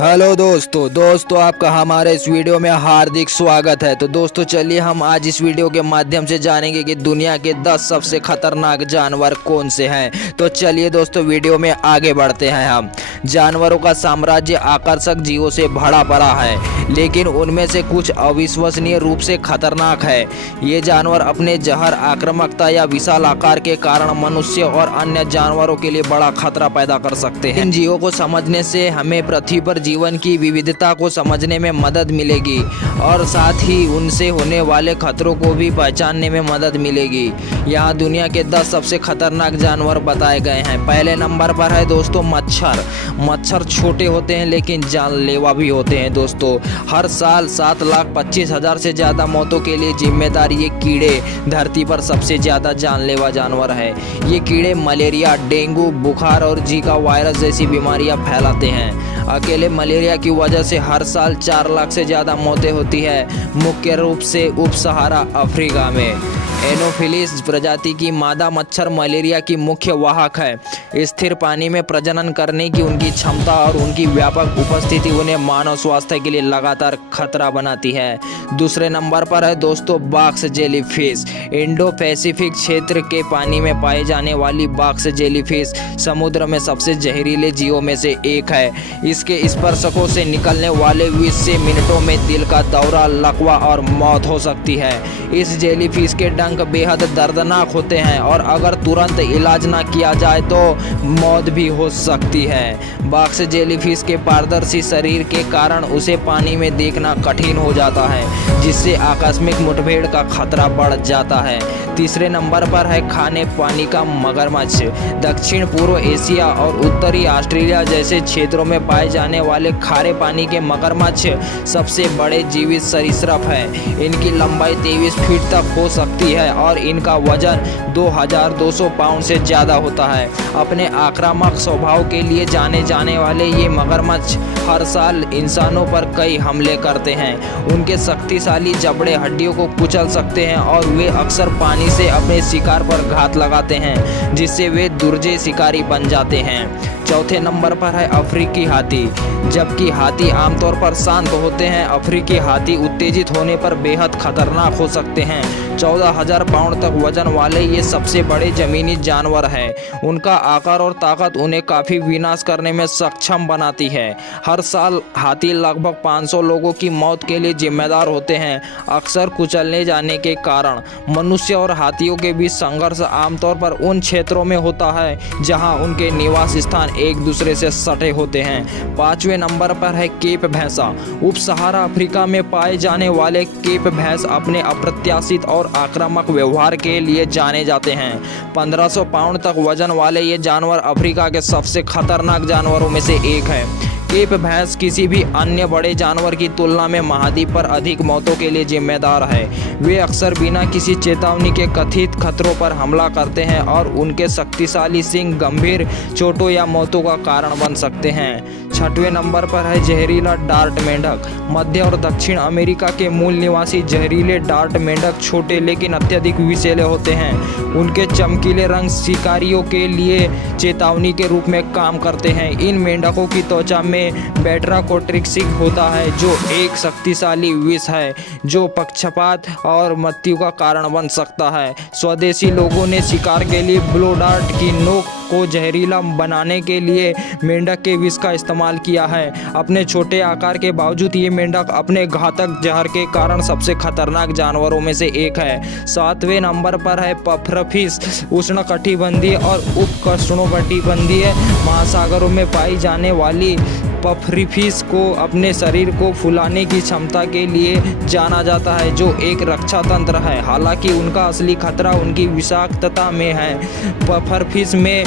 Hello दोस्तों आपका हमारे इस वीडियो में हार्दिक स्वागत है। तो दोस्तों चलिए हम आज इस वीडियो के माध्यम से जानेंगे कि दुनिया के 10 सबसे खतरनाक जानवर कौन से हैं। तो चलिए दोस्तों वीडियो में आगे बढ़ते हैं। हम जानवरों का साम्राज्य आकर्षक जीवों से भरा पड़ा है, लेकिन उनमें से कुछ अविश्वसनीय रूप से खतरनाक है। ये जानवर अपने जहर, आक्रामकता या विशाल आकार के कारण मनुष्य और अन्य जानवरों के लिए बड़ा खतरा पैदा कर सकते हैं। इन जीवों को समझने से हमें पृथ्वी पर जीवन की विविधता को समझने में मदद मिलेगी और साथ ही उनसे होने वाले खतरों को भी पहचानने में मदद मिलेगी। यहाँ दुनिया के 10 सबसे खतरनाक जानवर बताए गए हैं। पहले नंबर पर है दोस्तों मच्छर। मच्छर छोटे होते हैं लेकिन जानलेवा भी होते हैं दोस्तों। हर साल 7,25,000 से ज़्यादा मौतों के लिए जिम्मेदार ये कीड़े धरती पर सबसे ज़्यादा जानलेवा जानवर है। ये कीड़े मलेरिया, डेंगू, बुखार और जीका वायरस जैसी बीमारियां फैलाते हैं। अकेले मलेरिया की वजह से हर साल 4 लाख से ज़्यादा मौतें होती है, मुख्य रूप से उप सहारा अफ्रीका में। एनोफिलिस प्रजाति की मादा मच्छर मलेरिया की मुख्य वाहक है। स्थिर पानी में प्रजनन करने की उनकी क्षमता और उनकी व्यापक उपस्थिति उन्हें मानव स्वास्थ्य के लिए लगातार खतरा बनाती है। दूसरे नंबर पर है दोस्तों बॉक्स जेलीफिश। इंडो पैसिफिक क्षेत्र के पानी में पाई जाने वाली बॉक्स जेलीफिश समुद्र में सबसे जहरीले जीवों में से एक है। इसके स्पर्शकों से निकलने वाले विष से मिनटों में दिल का दौरा, लकवा और मौत हो सकती है। इस जेलीफिश के डंक बेहद दर्दनाक होते हैं और अगर तुरंत इलाज ना किया जाए तो मौत भी हो सकती है। बॉक्स जेलीफिश के पारदर्शी शरीर के कारण उसे पानी में देखना कठिन हो जाता है, जिससे आकस्मिक मुठभेड़ का खतरा बढ़ जाता है। तीसरे नंबर पर है खाने पानी का मगरमच्छ। दक्षिण पूर्व एशिया और उत्तरी ऑस्ट्रेलिया जैसे क्षेत्रों में पाए जाने वाले खारे पानी के मगरमच्छ सबसे बड़े जीवित सरीसृप हैं। इनकी लंबाई 23 फीट तक हो सकती है और इनका वजन 2,200 पाउंड से ज़्यादा होता है। अपने आक्रामक स्वभाव के लिए जाने जाने वाले ये मगरमच्छ हर साल इंसानों पर कई हमले करते हैं। उनके शक्तिशाली जबड़े हड्डियों को कुचल सकते हैं और वे अक्सर पानी से अपने शिकार पर घात लगाते हैं, जिससे वे दुर्जय शिकारी बन जाते हैं। चौथे नंबर पर है अफ्रीकी हाथी। जबकि हाथी आमतौर पर शांत होते हैं, अफ्रीकी हाथी उत्तेजित होने पर बेहद खतरनाक हो सकते हैं। 14,000 पाउंड तक वजन वाले ये सबसे बड़े जमीनी जानवर हैं। उनका आकार और ताकत उन्हें काफ़ी विनाश करने में सक्षम बनाती है। हर साल हाथी लगभग 500 लोगों की मौत के लिए जिम्मेदार होते हैं। अक्सर कुचलने जाने के कारण मनुष्य और हाथियों के बीच संघर्ष आमतौर पर उन क्षेत्रों में होता है जहां उनके निवास स्थान एक दूसरे से सटे होते हैं। 5वें नंबर पर है केप भैंसा। उप सहारा अफ्रीका में पाए जाने वाले केप भैंस अपने अप्रत्याशित और आक्रामक व्यवहार के लिए जाने जाते हैं। 1500 पाउंड तक वजन वाले ये जानवर अफ्रीका के सबसे खतरनाक जानवरों में से एक है। केप भैंस किसी भी अन्य बड़े जानवर की तुलना में महाद्वीप पर अधिक मौतों के लिए जिम्मेदार है। वे अक्सर बिना किसी चेतावनी के कथित खतरों पर हमला करते हैं और उनके शक्तिशाली सींग गंभीर चोटों या मौतों का कारण बन सकते हैं। 6वें नंबर पर है जहरीला डार्ट मेंढक। मध्य और दक्षिण अमेरिका के मूल निवासी जहरीले डार्ट मेंढक छोटे लेकिन अत्यधिक विषैले होते हैं। उनके चमकीले रंग शिकारियों के लिए चेतावनी के रूप में काम करते हैं। इन मेंढकों की त्वचा में बेट्राकोट्रिक्सिक होता है, जो एक शक्तिशाली विष है जो पक्षपात और मृत्यु का कारण बन सकता है। स्वदेशी लोगों ने शिकार के लिए ब्लो डार्ट की नोक को जहरीला बनाने के लिए मेंढक के विष का इस्तेमाल किया है। अपने छोटे आकार के बावजूद ये मेंढक अपने घातक जहर के कारण सबसे खतरनाक जानवरों में से एक है। 7वें नंबर पर है पफरफिश। उष्णकटिबंधीय और उपउष्णकटिबंधीय महासागरों में पाई जाने वाली पफरफिश को अपने शरीर को फुलाने की क्षमता के लिए जाना जाता है, जो एक रक्षा तंत्र है। हालांकि उनका असली खतरा उनकी विषाक्तता में है। पफरफिश में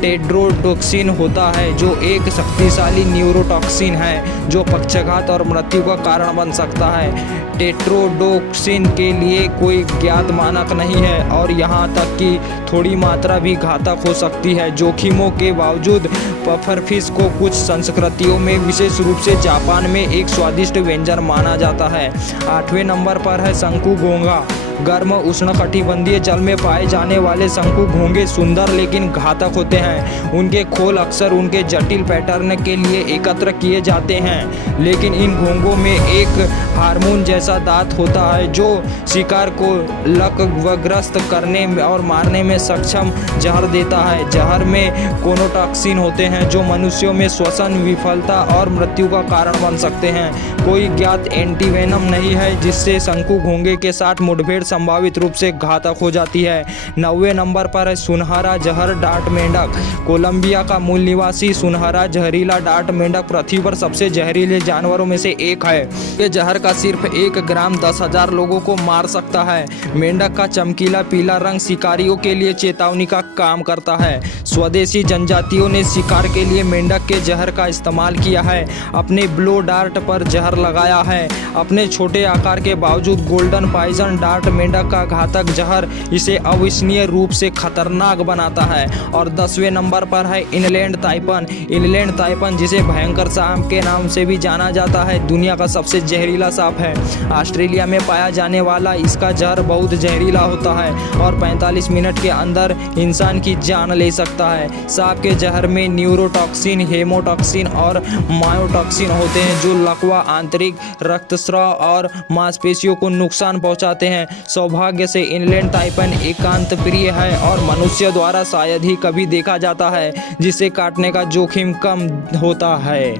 टेट्रोडोटॉक्सिन होता है, जो एक शक्तिशाली न्यूरोटॉक्सिन है जो पक्षाघात और मृत्यु का कारण बन सकता है। टेट्रोडोटॉक्सिन के लिए कोई ज्ञात मानक नहीं है और यहाँ तक कि थोड़ी मात्रा भी घातक हो सकती है। जोखिमों के बावजूद पफरफिश को कुछ संस्कृतियों में, विशेष रूप से जापान में, एक स्वादिष्ट व्यंजन माना जाता है। 8वें नंबर पर है शंकु घोंघा। गर्म उष्णकटिबंधीय जल में पाए जाने वाले शंकु घोंगे सुंदर लेकिन घातक होते हैं। उनके खोल अक्सर उनके जटिल पैटर्न के लिए एकत्र किए जाते हैं, लेकिन इन घोंगों में एक हार्मोन जैसा दांत होता है जो शिकार को लकवग्रस्त करने और मारने में सक्षम जहर देता है। जहर में कोनोटॉक्सिन होते हैं जो मनुष्यों में श्वसन विफलता और मृत्यु का कारण बन सकते हैं। कोई ज्ञात एंटीवेनम नहीं है जिससे शंकु घोंगे के साथ मुठभेड़ संभावित रूप से घातक हो जाती है। 90वें नंबर पर है सुनहरा जहर डांट मेंढक। कोलंबिया का मूल निवासी सुनहरा जहरीला डांट मेंढक पृथ्वी पर सबसे जहरीले जानवरों में से एक है। ये जहर का सिर्फ 1 ग्राम 10,000 लोगों को मार सकता है। मेंढक का चमकीला पीला रंग शिकारियों के लिए चेतावनी का काम करता है। स्वदेशी जनजातियों ने शिकार के लिए मेंढक के जहर का इस्तेमाल किया है, अपने ब्लो डार्ट पर जहर लगाया है। अपने छोटे आकार के बावजूद गोल्डन पॉइजन डार्ट मेंढक का घातक जहर इसे अविश्वसनीय रूप से खतरनाक बनाता है। और 10वें नंबर पर है इनलैंड ताइपन। इनलैंड ताइपन, जिसे भयंकर सांप के नाम से भी जाना जाता है, दुनिया का सबसे जहरीला सांप है। ऑस्ट्रेलिया में पाया जाने वाला इसका जहर बहुत जहरीला होता है और 45 मिनट के अंदर इंसान की जान ले सकता है। सांप के जहर में न्यूरोटॉक्सिन, हेमोटॉक्सिन और मायोटॉक्सिन होते हैं जो लकवा, आंतरिक रक्तस्राव और मांसपेशियों को नुकसान पहुंचाते हैं। सौभाग्य से इनलैंड ताइपन एकांत प्रिय है और मनुष्य द्वारा शायद ही कभी देखा जाता है, जिसे काटने का जोखिम कम होता है।